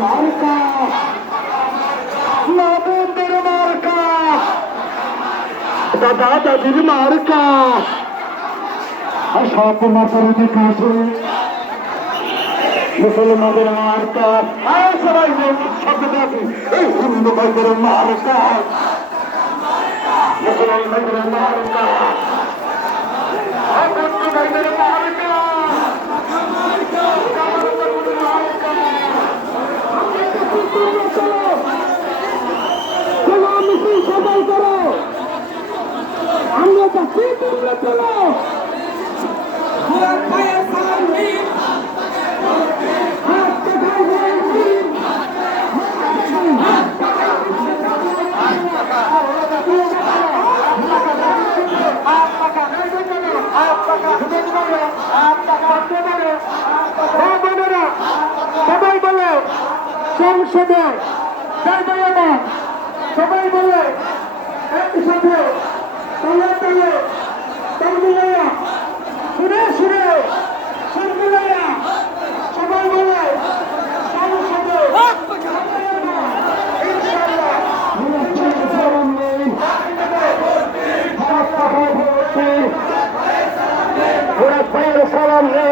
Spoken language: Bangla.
মার্কা নবীদের মার্কা দাদা দাদির মার্কা সব মাথার দিকে আছে মুসলমানদের মার্কা সবাই শব্দ আছে এই হিন্দু ভাইদের মার্কা মুসলমানদের মার্কা হিন্দু ভাইদের মার্কা সবাই করো আমরা যাচ্ছি তোমরা চলো সবাই বলে সংসদে সবাই বলে একসাথে তালে তালে তরমিলাইয়া সুরে সুরে সুরমিলাইয়া সবাই বলে সংসদে সালাম নেই